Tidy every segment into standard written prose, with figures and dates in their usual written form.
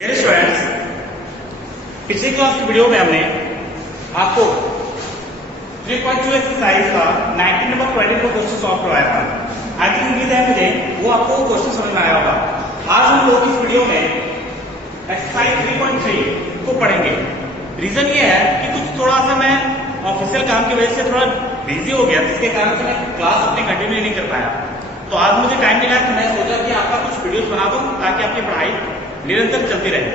Dear students, पिछली class की video में हमने आपको 3.2 एक्सरसाइज का 19 नंबर 20 का क्वेश्चन सॉल्व करवाया था। आई थिंक उम्मीद है मुझे वो आपको क्वेश्चन समझ में आया होगा। आज हम लोग इस वीडियो में एक्सरसाइज 3.3 को पढ़ेंगे। रीजन ये है कि कुछ थोड़ा सा मैं ऑफिशियल काम की वजह से थोड़ा बिजी हो गया, जिसके कारण से मैं क्लास अपनी कंटिन्यू नहीं कर पाया। तो आज मुझे टाइम मिला तो मैं सोचा कि आपका कुछ वीडियोस बना दूं ताकि आपकी पढ़ाई निरंतर चलती रहे।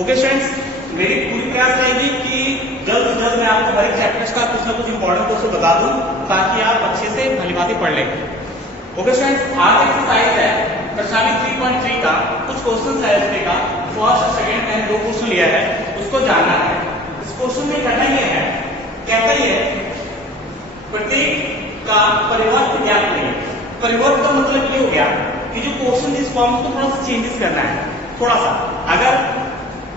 ओके स्टूडेंट्स, मेरी पूरी प्रयास रहेगी कि जल्द से जल्द मैं आपको हर एक चैप्टर्स का कुछ ना कुछ इंपॉर्टेंट क्वेश्चन बता दूं ताकि आप अच्छे से भलीभांति पढ़ लें। ओके स्टूडेंट्स, आज एक्सरसाइज है प्रश्नावली 3.3 का कुछ क्वेश्चन है इसमें का फर्स्ट और सेकंड मैंने दो क्वेश्चन लिया है, उसको जानना है। इस क्वेश्चन में करना ये है, कहता ये प्रत्येक का परिवर्त ज्ञात करें। परिवर्त का मतलब ये हो गया कि जो क्वेश्चन इस फॉर्म को थोड़ा सा चेंजेस करना है, थोड़ा सा। अगर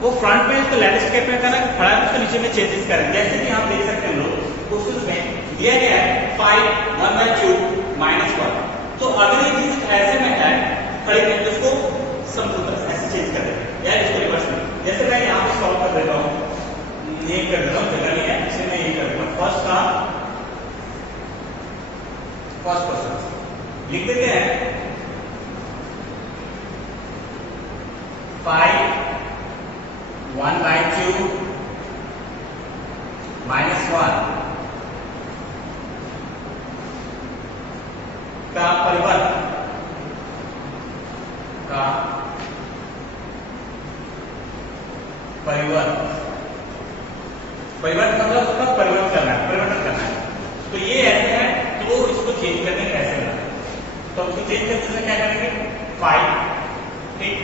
वो फ्रंट पे तो लैंडस्केप में करना खड़ा है, उसको नीचे में चेंजेस करें। जैसे कि आप देख सकते हैं लोग क्वेश्चन में दिया गया है 5 1/3 -1। तो अगर ये चीज ऐसे में है खड़े में, तो उसको समतुल्य ऐसे चेंज कर दें या इसको रिवर्स में। जैसे मैं यहाँ पे सॉल्व कर देता हूँ, ये कर देता हूँ, जगह नहीं है इसे मैं ये कर देता हूँ। फर्स्ट क्वेश्चन लिख देते हैं 5 1/2 -1 का परिवर्त मतलब उसका परिवर्तन करना है। तो ये ऐसे है, तो इसको चेंज करने का ऐसे करना है। तो उसको चेंज करने से क्या करेंगे 5 ठीक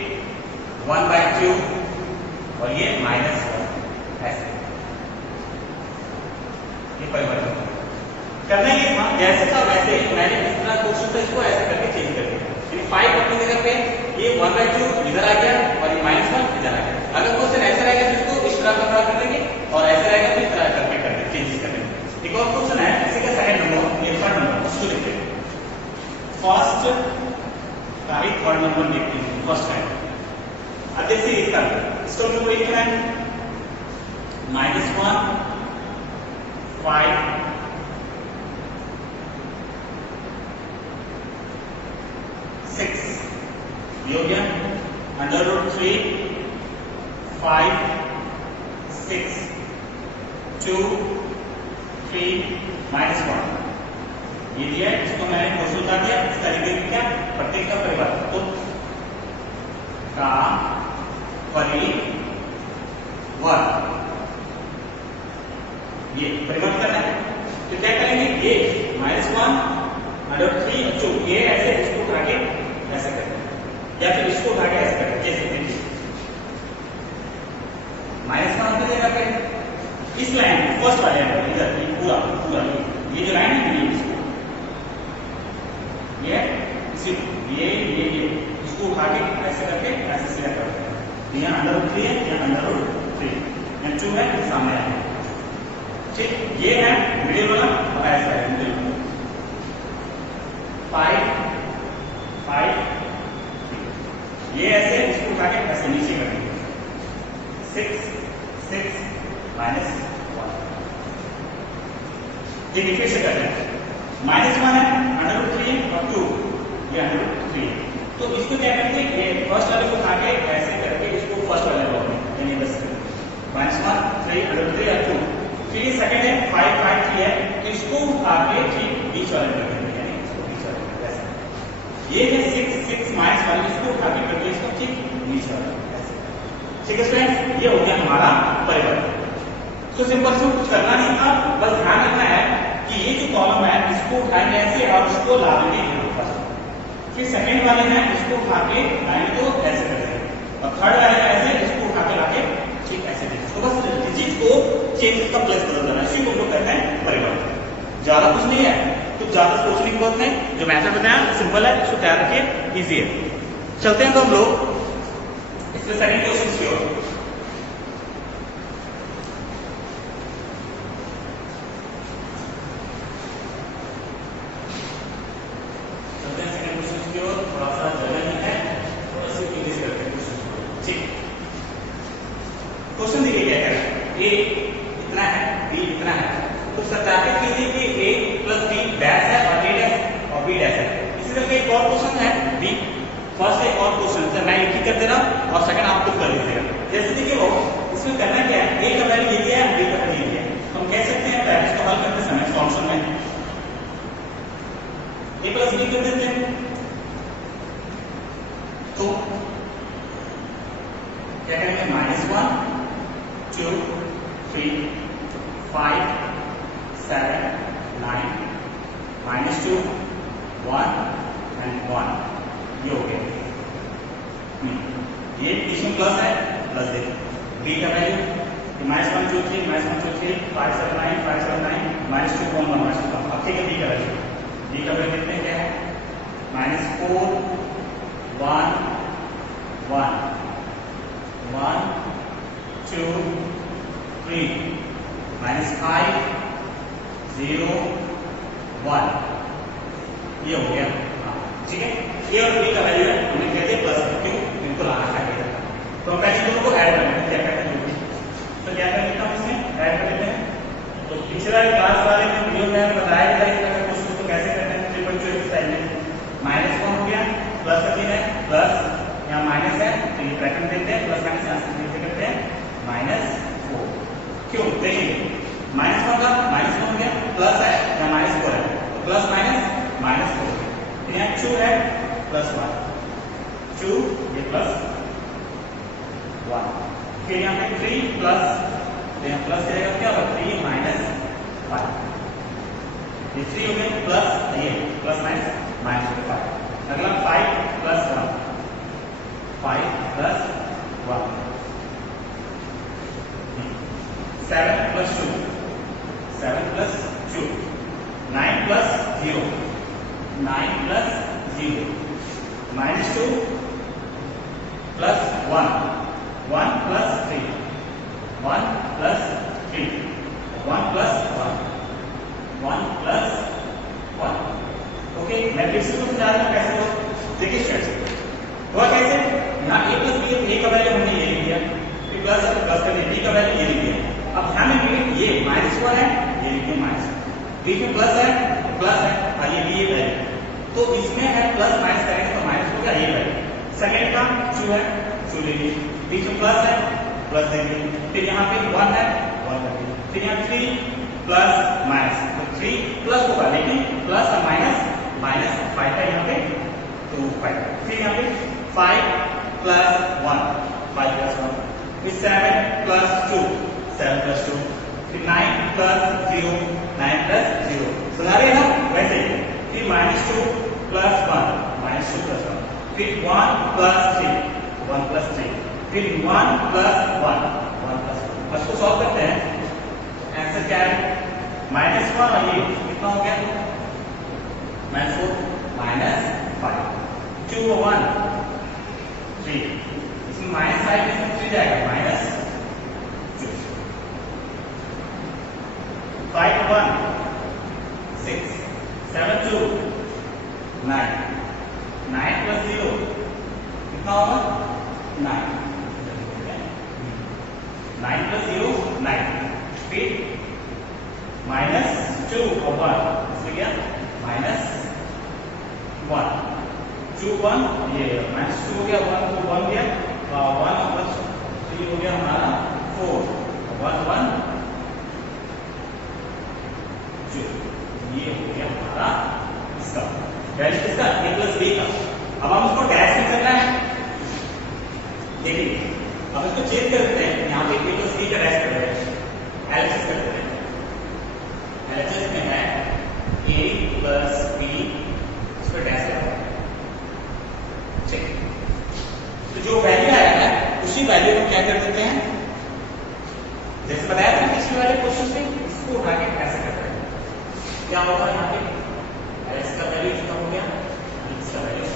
1/2 और ये -1 ऐसे ये परिवर्तन करना। ये था जैसे था वैसे मैंने इस तरह क्वेश्चन था इसको ऐसे करके चेंज कर दिया। यानी 5 अपनी जगह पे ये 1/2 इधर आ गया और ये -1 इधर आ गया। अगर क्वेश्चन ऐसा रहेगा तो इसको इस तरह का कर देंगे और ऐसा रहेगा तो इस तरह करके कर देंगे, चेंजेस कर देंगे। एक और क्वेश्चन है इसी का सेकंड नंबर, ये थर्ड नंबर, उसको देखते हैं। फर्स्ट तारीख थर्ड नंबर देखते हैं। फर्स्ट है अब देखिए इसका इसको हमको लिखना है -1 5 6 ये हो गया √3 5 6 2 3 -1 ये दिया। इसको मैंने क्वेश्चन उतार दिया। इसका लिख देंगे क्या, प्रत्येक का परिवर्त का परिवर्त ये परिवर्तन करना है। तो क्या करेंगे, ये -1 √3 ये ऐसे इसको उठा के ऐसे करते हैं या फिर इसको उठा के ऐसे करते हैं। जैसे -1 की जगह पे इस लाइन फर्स्ट वाले इधर पूरा ये जो लाइन है इसको ये इसको उठा के ऐसे करके ऐसे सीधा करते हैं। यहाँ √3 है, यहाँ √3 यहाँ 2 है, सामने है ठीक। ये है मिडिल वाला और ऐसा है मिडिल वाला 5 ये ऐसे इसको उठा के ऐसे नीचे करेंगे 6 6 -1 देखिए फिर से करते हैं। -1 है √3 और 2 ये √3। तो इसको क्या करेंगे, ये फर्स्ट वाले को उठा के ऐसे करके इसको फर्स्ट वाले ब्लॉक में यानी बस -1 3 √3 और 2। फिर ये सेकंड है 5 5 3 है, तो इसको उठा के ठीक बीच वाले में करेंगे यानी इसको बीच वाले में ऐसे। ये है 6 6 -1 इसको उठा के करके इसको ठीक बीच वाले में ऐसे। ठीक है स्टूडेंट्स, ये हो गया हमारा परिवर्तन। तो सिंपल से कुछ करना नहीं था, बस ध्यान रखना है कि ये जो कॉलम है इसको उठाएंगे ऐसे और इसको ला देंगे यहाँ पर। फिर सेकंड वाले में इसको उठा के लाएंगे तो ऐसे कर देंगे और थर्ड वाले में ऐसे इसको उठा के लाके ठीक ऐसे देंगे। तो बस डिजिट को चेंज का प्लेस बदल देना, इसी को हम लोग कहते हैं परिवर्तन। ज्यादा कुछ नहीं है, कुछ ज्यादा सोचने की बात नहीं। जो मैथड बताया सिंपल है, इसको तैयार रखिए, इजी है। चलते हैं तो हम लोग इसमें सेकंड क्वेश्चन की ओर। थोड़ा सा जगह नहीं है, थोड़ा सा इंग्लिश करते हैं ठीक। क्या करें, ए इतना है, बी इतना है, तो सत्यापित कीजिए कि ए प्लस बी डैश है और ए डैश और बी डैश है। इसी तरह एक और क्वेश्चन है बी, फर्स्ट एक और क्वेश्चन है, मैं एक ही कर दे रहा हूँ और सेकंड आप खुद कर लीजिएगा। जैसे देखिए वो इसमें करना क्या है, ए का वैल्यू ये दिया है, बी का वैल्यू ये दिया है, हम कह सकते हैं पहले इसको हल करते समय सॉल्यूशन में ए प्लस बी कर देते हैं, तो क्या करेंगे, -1 2 3 5 7 9 -2 1 and 1, ये हो गया। ये इसमें प्लस है, प्लस दे बी का वैल्यू -1 2 3 -1 2 3 5 7 9 5 7 9 -2 1 1 -2 1। अब ठीक है, बी का वैल्यू, बी का वैल्यू देखते हैं क्या है, -4 1 1 1 2 3 -5 0 1, ये हो गया। ठीक है, ए और बी का वैल्यू है, हमें कहते हैं प्लस, क्यों, इनको लाना चाहिए। तो हम पहले दोनों को ऐड करेंगे, क्या करते हैं, तो क्या कर लेता हूँ, इसमें ऐड कर लेते हैं। तो पिछला क्लास वाले में वीडियो में बताया था इस तरह क्वेश्चन को कैसे करते हैं, ट्रिपल क्यू एक्सरसाइज में -1 हो गया, प्लस का चिन्ह है, प्लस यहाँ माइनस है तो ये ब्रैकेट देते हैं, प्लस माइनस यहाँ से करते हैं -4, क्यों, देखिए -1 का -1 हो गया, प्लस है यहाँ -4 है, तो प्लस माइनस -4, यहाँ 2 है प्लस 1 2, ये प्लस 1, फिर यहाँ पे 3 प्लस, तो यहाँ प्लस रहेगा, क्या होगा 3 -1, ये 3 हो गया, प्लस ये प्लस माइनस -5, अगला 5 plus 1 5 plus 1 7 plus 2 7 plus 2 9 plus 0 9 plus 0 -2 plus 1 1 plus 3 1 plus 3 1 plus 1 1 plus 1। Okay, मैं फिर से समझा रहा हूं कैसे, तो देखिए स्टूडेंट्स हुआ कैसे, यहाँ a प्लस बी, ए का वैल्यू हमने ये लिख दिया, फिर प्लस है प्लस करके बी का वैल्यू ये लिख दिया। अब ध्यान रखिए ये -1 है, ये लिखिए माइनस, बीच में प्लस है तो प्लस है और ये बी वैल्यू, तो इसमें है प्लस माइनस करेंगे तो माइनस होगा ये वैल्यू। सेकंड का 2 है, 2 ले लीजिए, बीच में प्लस है प्लस देंगे, फिर यहाँ पे 1 है 1 कर दीजिए, फिर यहाँ 3 प्लस माइनस, तो 3 प्लस होगा लेकिन प्लस और माइनस -5 का यहाँ पे, तो 5, फिर यहाँ पे 5 प्लस 1 5 प्लस 1, फिर 7 प्लस 2 7 प्लस 2, फिर 9 प्लस 0 9 प्लस 0, सुना रहे हैं ना वैसे ही, फिर -2 प्लस 1 -2 प्लस 1, फिर 1 प्लस 3 1 प्लस 3, फिर 1 प्लस 1 1 प्लस 1। बस को सॉल्व करते हैं, आंसर क्या है, -1 और ये कितना हो गया, -4 -5 2 और 1 3, इसमें -5 में 3 जाएगा -2, 5 1 6 7 2 9 9 प्लस 0 कितना होगा 9 9 प्लस 0 9, फिर -2 और 1 इसमें क्या -1 2 1, ये -2 हो गया, 1 तो 1 गया, 1 प्लस 3 हो गया हमारा 4 1 1 2, ये हो गया हमारा इसका वैल्यू, इसका a प्लस b का। अब हम इसको डैश में करना है, देखिए अब इसको चेंज कर देते हैं, यहाँ पे a प्लस b का डैश कर रहे हैं, एलएचएस कर देते हैं, एलएचएस में है a प्लस b, इस पर डैश लगाओ, ठीक, तो जो वैल्यू आया है उसी वैल्यू को क्या कर देते हैं, जैसे बताया था पिछले वाले क्वेश्चन में, इसको उठा के कैसे करते हैं, क्या होगा यहाँ पे एस का वैल्यू कितना हो गया, इसका वैल्यू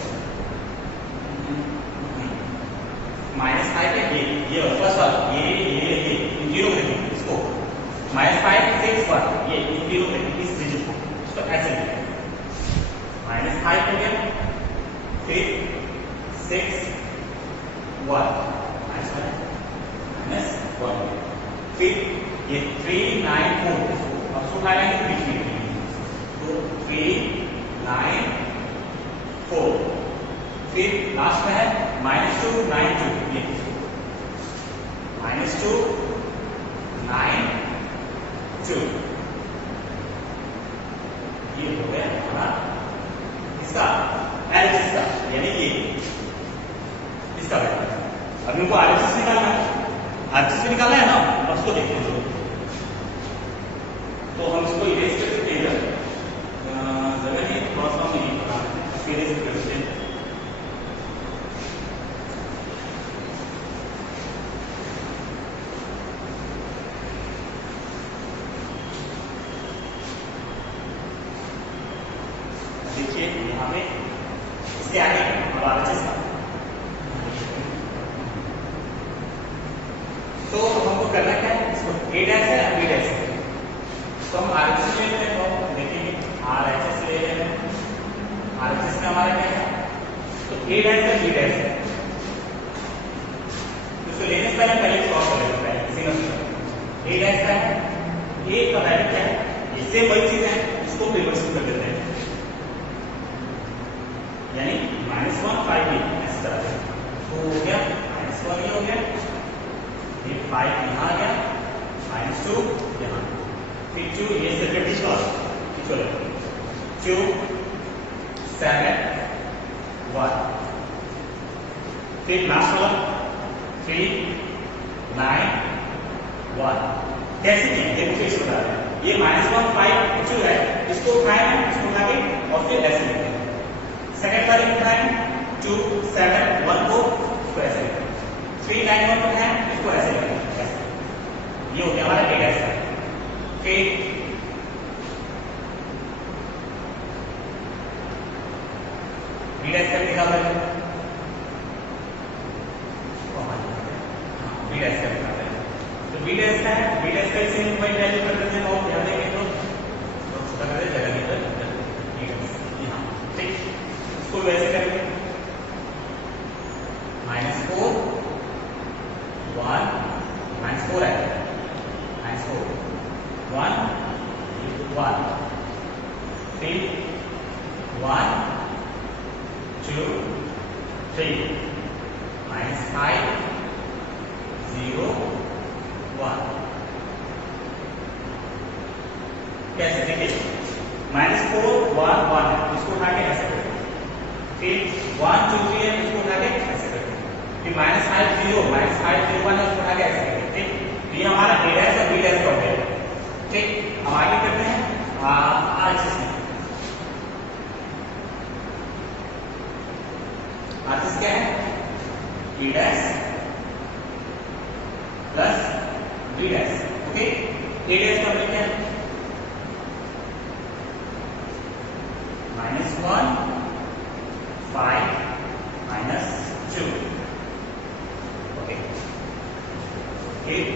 -5 है, ये फर्स्ट वाला ये जीरो देखिए इसको, -5 6 1 ये जीरो देखिए इस डिजिट को, इसको ऐसे लिखिए, -5 हो गया, फिर 6 1 -1 फिर ये 3 9 4, अब उसको उठा लेंगे बीच में, तो 3 9 4, फिर लास्ट में है -2 9 2, ये -2 9 2, ये हो गया हमारा इसका एलएचएस का, यानी ये इसका वैल्यू। अब इनको आरएचएस निकालना है, आरएचएस निकालना है ना, अब उसको देखते हैं। तो हम इसको इरेज कर सकते हैं, जगह नहीं थोड़ा सा हम यही बना देते हैं, इरेज कर सकते हैं। देखिए यहाँ पे इसके आगे अब आरएचएस का, तो हमको करना क्या है, इसको a डैश है b डैश है, तो हम आरएचएस ले लेते हैं, तो देखेंगे आरएचएस ले रहे हैं, आरएचएस में हमारा क्या है, तो a डैश है b डैश है, तो लेने से पहले सॉल्व कर लेते हैं, सिंगल a डैश का है, a का वैल्यू क्या है, ये सेम वही चीज है, इसको रिवर्स कर देते हैं, यानी -1 5 b इस तरह से, तो हो गया -1 ये हो गया, ये 5 यहाँ आ गया, -2 यहाँ, फिर 2 ये सेपरेट चलो 2 7 1, फिर लास्ट वाला 3 9 1, कैसे किया देखो, फिर बता रहे हैं, ये -1 5 2 है, इसको उठाए हैं, इसको उठा के और फिर ऐसे लिखते हैं, सेकंड वाले उठाए 2 7 1 को इसको ऐसे लिखते हैं, 3 9 1 उठाए इसको ऐसे लिखते हैं, ये हो गया हमारा a डैश का। फिर b डैश का निकालते हैं, b डैश का निकालते हैं, तो b डैश का है, b डैश का सेम वही वैल्यू कर देते हैं, और ध्यान देंगे तो छोटा कर देते जगह नहीं पर यहाँ, ठीक, इसको वैसे करेंगे -4 1 -4 है, -4 1 1, फिर 1 2 3 -5 0 1, कैसे देखिए -4 1 1 है, इसको उठा के ऐसे करें, फिर 1 2 3 है, इसको उठा के ऐसे करें, फिर -5 0 1 है, इसको उठा के ऐसे करें, ठीक, ये हमारा a डैश और b डैश का हो गया, ठीक। हम आगे करते हैं आरएचएस में, आरएचएस क्या है, a dash plus b dash, okay, a dash का मतलब क्या है, -1 5 -2, ओके, 8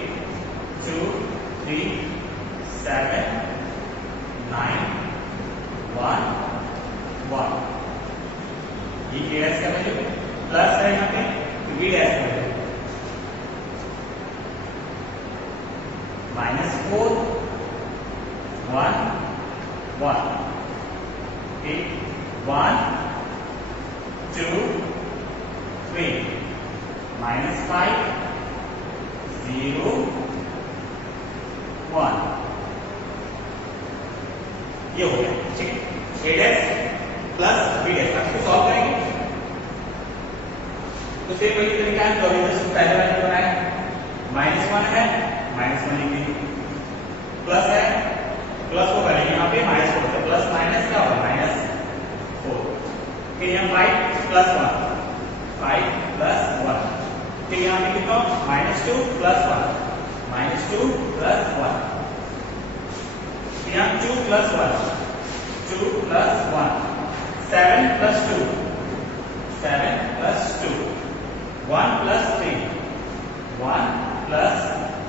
2 3 7 9 1 1, ये a डैश का वैल्यू प्लस है, यहाँ पे b डैश का वैल्यू -4 1 1, 1 2 3 -5 0 1, ये हो गया, ठीक है, a dash plus b dash, अब इसको सॉल्व करेंगे, तो सेम वही तरीका है, तो अभी पहले वाले बनाए -1 है, -1 लिखेंगे, प्लस है, प्लस को करेंगे यहाँ पे -4, तो प्लस माइनस क्या होगा -4, फिर यहाँ 5 प्लस 1 5 प्लस 1, फिर यहाँ पे कितना -2 प्लस 1 -2 प्लस 1, यहाँ 2 plus 1 2 plus 1 7 plus 2 7 plus 2 1 plus 3 1 plus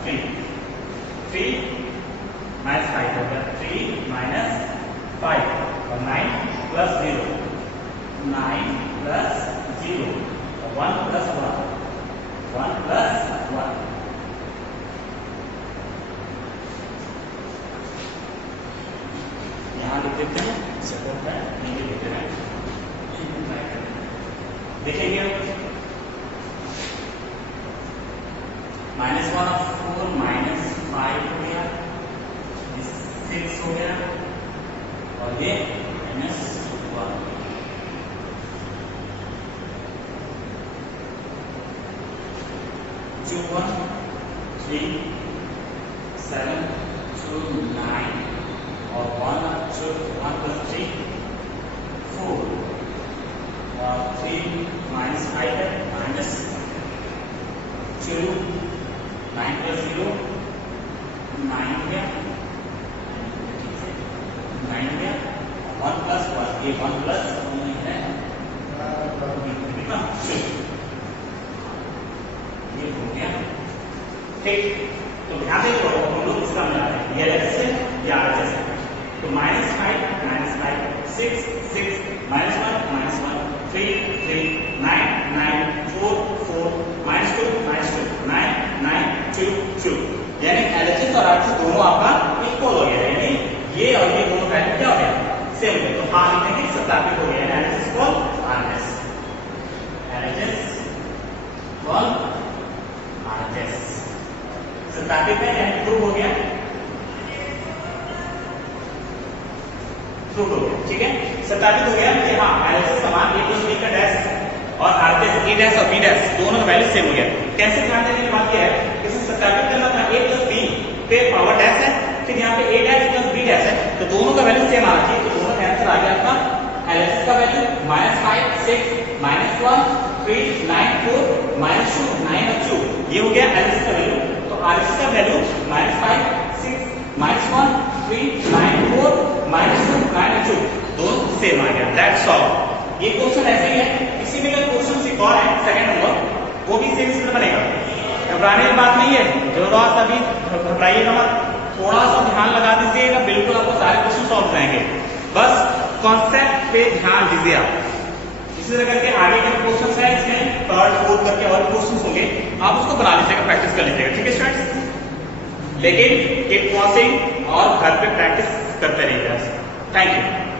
3 3 -5 हो गया, 3 -5 और 9 प्लस 0 9 प्लस 0 और 1 प्लस 1 1 प्लस 1, देखते हैं सपोर्ट है नहीं देखते हैं, देखेंगे -1/4 -5 हो गया, 6 हो गया और ये -1 2 1 3 7 2 9 और 1 2 1 plus 3 4 3 -5 है -2 9 plus 0 9 गया 9 गया 1 plus 1 ये 1 plus है कितना ये हो गया ठीक। तो ध्यान दें हम लोग इसका मिला रहे हैं ये एलएचएस है या आरएचएस है। तो -5 6 6 -1 3 3 9 9 4 4 -2 -2 9 9 2 2 यानी एलएचएस और आरएचएस दोनों आपका इक्वल हो गया, यानी ये और ये दोनों वैल्यू क्या हो गया सेम हो गया। तो हाँ लिखेंगे सत्यापित हो गया LHS equal RHS, LHS equal RHS सत्यापित है यानी प्रूव हो गया, प्रूव हो गया ठीक है। सत्यापित हो गया कि हाँ एलएचएस का मान a plus b का डैश और आरएचएस a डैश और b डैश दोनों का वैल्यू सेम हो गया। कैसे ध्यान देने की बात यह है इसे सत्यापित करना था a plus b पे पावर डैश है, फिर यहाँ पे a dash plus b dash है तो दोनों का वैल्यू सेम आना चाहिए। तो दोनों का आंसर आ गया आपका एलएचएस का वैल्यू -5 6 -1 3 9 4 -2 9 और 2 ये हो गया एलएचएस का वैल्यू। तो आरएचएस का वैल्यू -5 6 -1 3 9 4 -2 9 और 2 दोनों सेम आ गया। That's all. ये क्वेश्चन ऐसे ही है, इसी में का क्वेश्चन एक और है सेकंड नंबर, वो भी सेम इस तरह बनेगा। घबराने की बात नहीं है, जरा सा भी घबराइएगा मत, थोड़ा सा ध्यान लगा दीजिएगा, बिल्कुल आपको सारे क्वेश्चन सॉल्व हो जाएंगे। बस कॉन्सेप्ट पे ध्यान दीजिए आप। इसी तरह करके आगे के क्वेश्चन है इसमें थर्ड फोर्थ करके और क्वेश्चन होंगे, आप उसको बना लीजिएगा, प्रैक्टिस कर लीजिएगा ठीक है स्टूडेंट्स। लेकिन कीप वॉचिंग और घर पे प्रैक्टिस करते रहिएगा। Thank you.